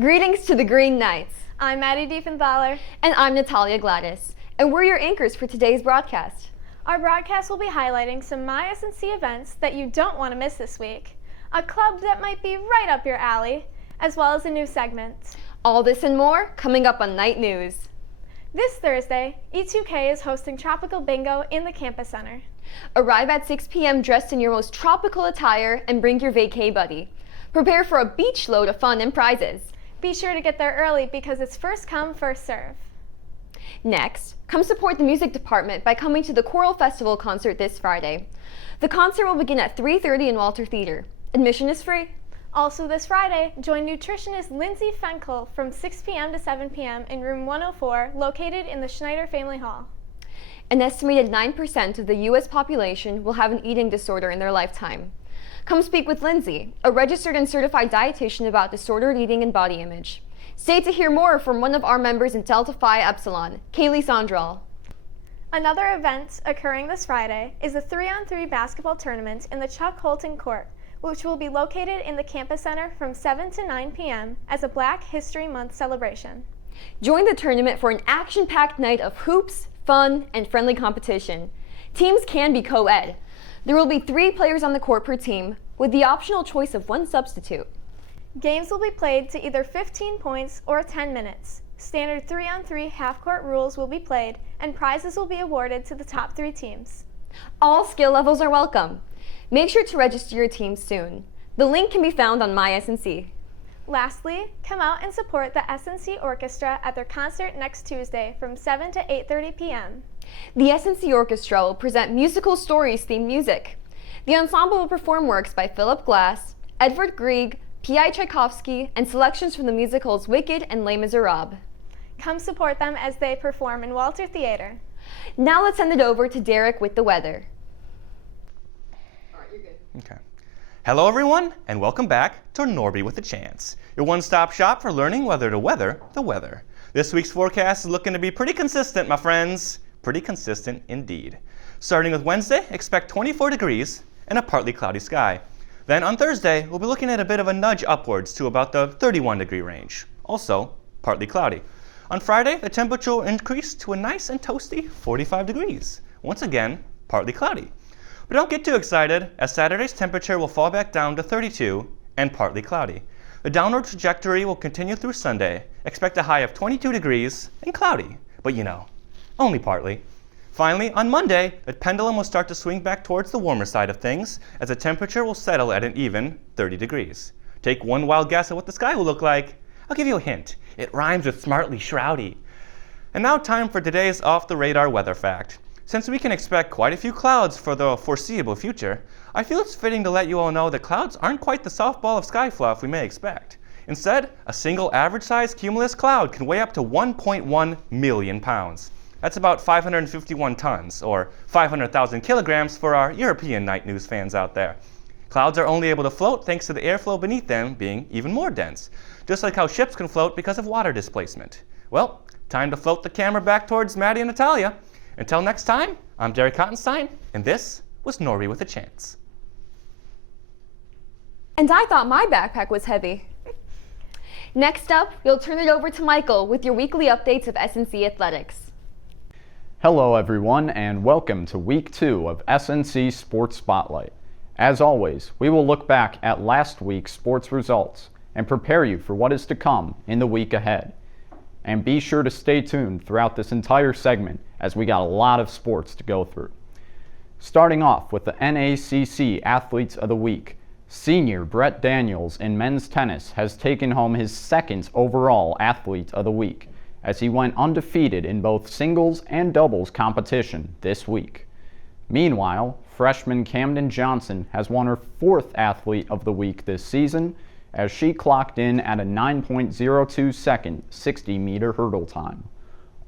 Greetings to the Green Knights. I'm Maddie Diefenthaler. And I'm Natalia Gladys. And we're your anchors for today's broadcast. Our broadcast will be highlighting some My SNC events that you don't want to miss this week, a club that might be right up your alley, as well as a new segment. All this and more coming up on Night News. This Thursday, E2K is hosting Tropical Bingo in the Campus Center. Arrive at 6 p.m. dressed in your most tropical attire and bring your vacay buddy. Prepare for a beach load of fun and prizes. Be sure to get there early because it's first come, first serve. Next, come support the music department by coming to the Choral Festival concert this Friday. The concert will begin at 3:30 in Walter Theater. Admission is free. Also this Friday, join nutritionist Lindsay Fenkel from 6 p.m. to 7 p.m. in room 104, located in the Schneider Family Hall. An estimated 9% of the U.S. population will have an eating disorder in their lifetime. Come speak with Lindsay, a registered and certified dietitian, about disordered eating and body image. Stay to hear more from one of our members in Delta Phi Epsilon, Kaylee Sondral. Another event occurring this Friday is the 3-on-3 basketball tournament in the Chuck Holton Court, which will be located in the Campus Center from 7 to 9 p.m. as a Black History Month celebration. Join the tournament for an action-packed night of hoops, fun, and friendly competition. Teams can be co-ed. There will be 3 players on the court per team, with the optional choice of 1 substitute. Games will be played to either 15 points or 10 minutes. Standard 3-on-3 half-court rules will be played, and prizes will be awarded to the top 3 teams. All skill levels are welcome. Make sure to register your team soon. The link can be found on My SNC. Lastly, come out and support the SNC Orchestra at their concert next Tuesday from 7 to 8:30 p.m. The SNC Orchestra will present musical stories themed music. The ensemble will perform works by Philip Glass, Edvard Grieg, P.I. Tchaikovsky, and selections from the musicals Wicked and Les Miserables. Come support them as they perform in Walter Theater. Now let's send it over to Derek with the weather. All right, you're good. Okay. Hello everyone, and welcome back to Norby with a Chance, your one-stop shop for learning whether to weather the weather. This week's forecast is looking to be pretty consistent, my friends. Pretty consistent indeed. Starting with Wednesday, expect 24 degrees and a partly cloudy sky. Then on Thursday, we'll be looking at a bit of a nudge upwards to about the 31-degree range. Also, partly cloudy. On Friday, the temperature will increase to a nice and toasty 45 degrees. Once again, partly cloudy. But don't get too excited, as Saturday's temperature will fall back down to 32 and partly cloudy. The downward trajectory will continue through Sunday. Expect a high of 22 degrees and cloudy, but you know, only partly. Finally, on Monday, the pendulum will start to swing back towards the warmer side of things, as the temperature will settle at an even 30 degrees. Take one wild guess at what the sky will look like. I'll give you a hint. It rhymes with smartly shroudy. And now time for today's off-the-radar weather fact. Since we can expect quite a few clouds for the foreseeable future, I feel it's fitting to let you all know that clouds aren't quite the softball of sky fluff we may expect. Instead, a single average-sized cumulus cloud can weigh up to 1.1 million pounds. That's about 551 tons, or 500,000 kilograms for our European Night News fans out there. Clouds are only able to float thanks to the airflow beneath them being even more dense, just like how ships can float because of water displacement. Well, time to float the camera back towards Maddie and Natalia. Until next time, I'm Derek Ottenstein, and this was Norby with a Chance. And I thought my backpack was heavy. Next up, we'll turn it over to Michael with your weekly updates of SNC Athletics. Hello everyone, and welcome to Week 2 of SNC Sports Spotlight. As always, we will look back at last week's sports results and prepare you for what is to come in the week ahead. And be sure to stay tuned throughout this entire segment, as we got a lot of sports to go through. Starting off with the NACC Athletes of the Week, senior Brett Daniels in men's tennis has taken home his 2nd overall Athlete of the Week, as he went undefeated in both singles and doubles competition this week. Meanwhile, freshman Camden Johnson has won her 4th Athlete of the Week this season, as she clocked in at a 9.02 second 60-meter hurdle time.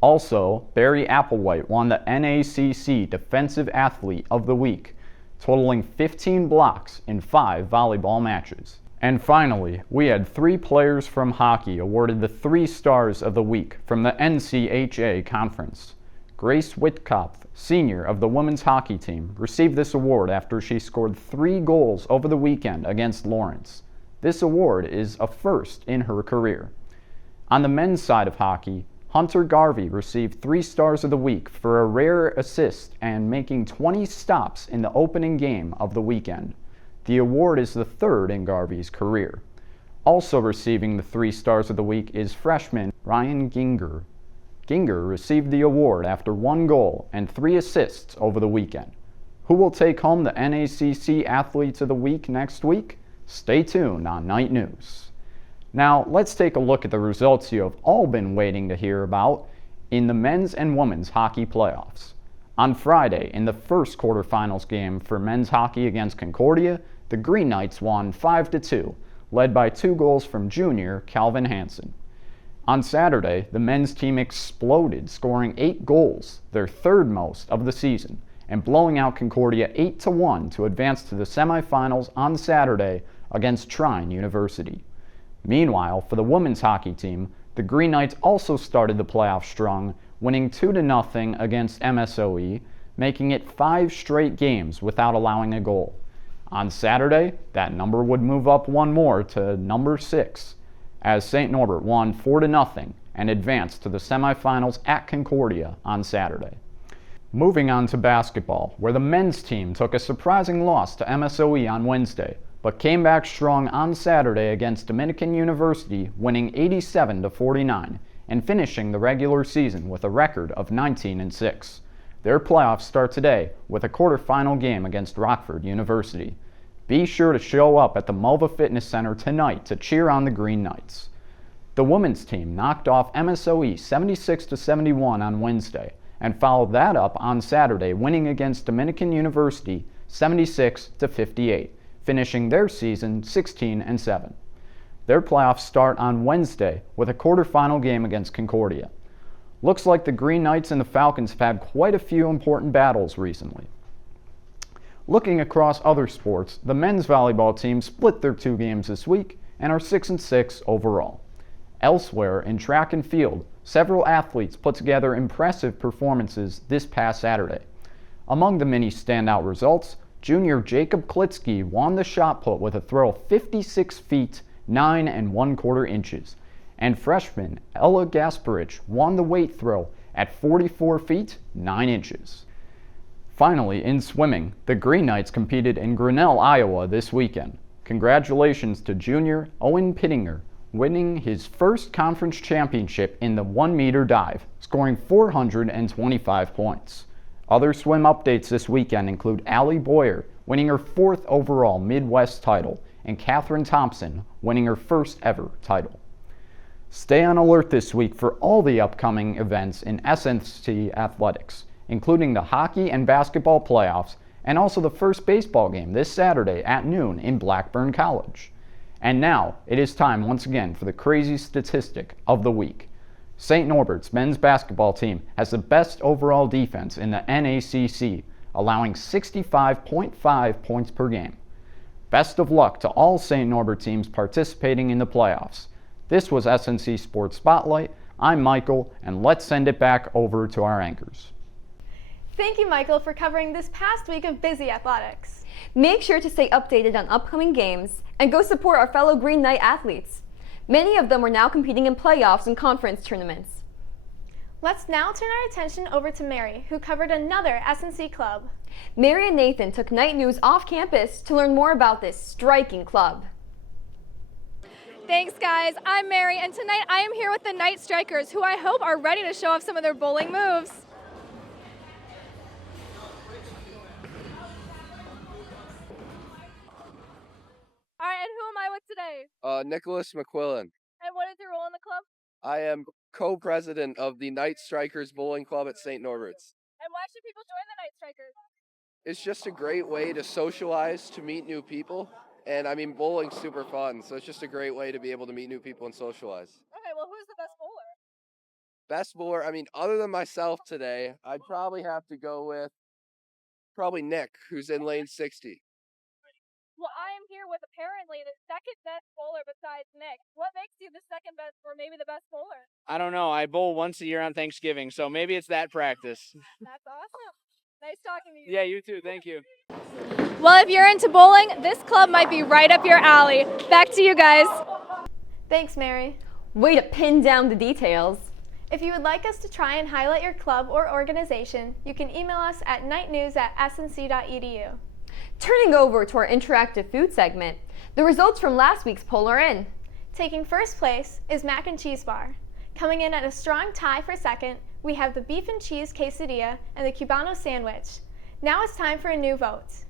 Also, Barry Applewhite won the NACC Defensive Athlete of the Week, totaling 15 blocks in 5 volleyball matches. And finally, we had 3 players from hockey awarded the 3 Stars of the Week from the NCHA Conference. Grace Whitkopf, senior of the women's hockey team, received this award after she scored 3 goals over the weekend against Lawrence. This award is a first in her career. On the men's side of hockey, Hunter Garvey received 3 Stars of the Week for a rare assist and making 20 stops in the opening game of the weekend. The award is the 3rd in Garvey's career. Also receiving the 3 Stars of the Week is freshman Ryan Ginger. Ginger received the award after 1 goal and 3 assists over the weekend. Who will take home the NACC Athletes of the Week next week? Stay tuned on Night News. Now, let's take a look at the results you have all been waiting to hear about in the men's and women's hockey playoffs. On Friday, in the first quarterfinals game for men's hockey against Concordia, the Green Knights won 5-2, led by 2 goals from junior Calvin Hansen. On Saturday, the men's team exploded, scoring 8 goals, their 3rd most of the season, and blowing out Concordia 8-1 to advance to the semifinals on Saturday against Trine University. Meanwhile, for the women's hockey team, the Green Knights also started the playoffs strong, winning 2-0 against MSOE, making it 5 straight games without allowing a goal. On Saturday, that number would move up 1 more to number 6, as St. Norbert won 4-0 and advanced to the semifinals at Concordia on Saturday. Moving on to basketball, where the men's team took a surprising loss to MSOE on Wednesday, but came back strong on Saturday against Dominican University, winning 87-49 and finishing the regular season with a record of 19-6. Their playoffs start today with a quarterfinal game against Rockford University. Be sure to show up at the Mulva Fitness Center tonight to cheer on the Green Knights. The women's team knocked off MSOE 76-71 on Wednesday and followed that up on Saturday, winning against Dominican University 76-58, finishing their season 16-7. Their playoffs start on Wednesday with a quarterfinal game against Concordia. Looks like the Green Knights and the Falcons have had quite a few important battles recently. Looking across other sports, the men's volleyball team split their 2 games this week and are 6-6 overall. Elsewhere, in track and field, several athletes put together impressive performances this past Saturday. Among the many standout results, junior Jacob Klitsky won the shot put with a throw of 56 feet 9 1/4 inches, and freshman Ella Gasparich won the weight throw at 44 feet 9 inches. Finally, in swimming, the Green Knights competed in Grinnell, Iowa this weekend. Congratulations to junior Owen Pittinger, winning his first conference championship in the 1-meter dive, scoring 425 points. Other swim updates this weekend include Allie Boyer winning her 4th overall Midwest title and Katherine Thompson winning her first ever title. Stay on alert this week for all the upcoming events in SNC athletics, including the hockey and basketball playoffs and also the first baseball game this Saturday at noon in Blackburn College. And now, it is time once again for the crazy statistic of the week. St. Norbert's men's basketball team has the best overall defense in the NACC, allowing 65.5 points per game. Best of luck to all St. Norbert teams participating in the playoffs. This was SNC Sports Spotlight. I'm Michael, and let's send it back over to our anchors. Thank you, Michael, for covering this past week of busy athletics. Make sure to stay updated on upcoming games and go support our fellow Green Knight athletes. Many of them are now competing in playoffs and conference tournaments. Let's now turn our attention over to Mary, who covered another SNC club. Mary and Nathan took Night News off campus to learn more about this striking club. Thanks, guys. I'm Mary, and tonight I am here with the Night Strikers, who I hope are ready to show off some of their bowling moves. All right, and who am I with today? Nicholas McQuillan. And what is your role in the club? I am co-president of the Night Strikers Bowling Club at St. Norbert's. And why should people join the Night Strikers? It's just a great way to socialize, to meet new people. And I mean, bowling's super fun, so it's just a great way to be able to meet new people and socialize. Okay, well, who's the best bowler? Best bowler, I mean, other than myself today, I'd probably have to go with Nick, who's in lane 60. Well, I am here with apparently the second best bowler besides Nick. What makes you the second best or maybe the best bowler? I don't know. I bowl once a year on Thanksgiving, so maybe it's that practice. That's awesome. Nice talking to you. Yeah, you too. Thank you. Well, if you're into bowling, this club might be right up your alley. Back to you guys. Thanks, Mary. Way to pin down the details. If you would like us to try and highlight your club or organization, you can email us at nightnews@snc.edu. Turning over to our interactive food segment, the results from last week's poll are in. Taking first place is Mac and Cheese Bar. Coming in at a strong tie for second, we have the beef and cheese quesadilla and the Cubano sandwich. Now it's time for a new vote.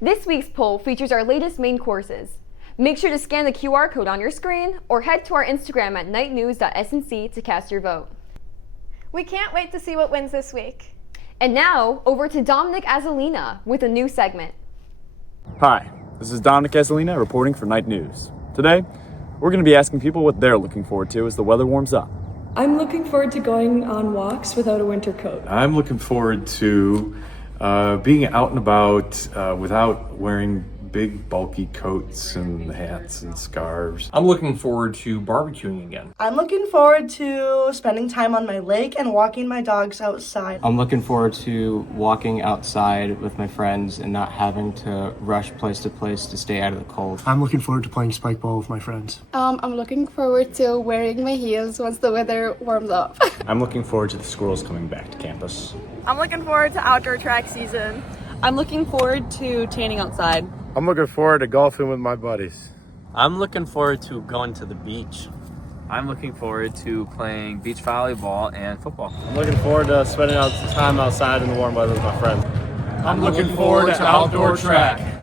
This week's poll features our latest main courses. Make sure to scan the QR code on your screen or head to our Instagram at nightnews.snc to cast your vote. We can't wait to see what wins this week. And now, over to Dominic Azalina with a new segment. Hi, this is Dominic Ezelina reporting for Night News. Today, we're going to be asking people what they're looking forward to as the weather warms up. I'm looking forward to going on walks without a winter coat. I'm looking forward to being out and about without wearing big bulky coats and hats and scarves. I'm looking forward to barbecuing again. I'm looking forward to spending time on my lake and walking my dogs outside. I'm looking forward to walking outside with my friends and not having to rush place to place to stay out of the cold. I'm looking forward to playing spike ball with my friends. I'm looking forward to wearing my heels once the weather warms up. I'm looking forward to the squirrels coming back to campus. I'm looking forward to outdoor track season. I'm looking forward to tanning outside. I'm looking forward to golfing with my buddies. I'm looking forward to going to the beach. I'm looking forward to playing beach volleyball and football. I'm looking forward to spending time outside in the warm weather with my friends. I'm looking forward to outdoor track.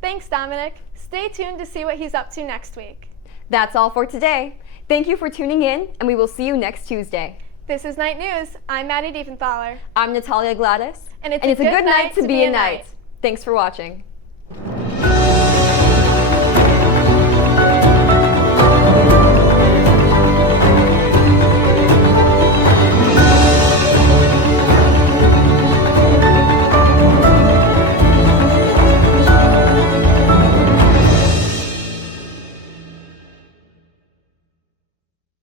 Thanks, Dominic. Stay tuned to see what he's up to next week. That's all for today. Thank you for tuning in, and we will see you next Tuesday. This is Night News. I'm Maddie Diefenthaler. I'm Natalia Gladys. And it's a good night to be a knight. Thanks for watching.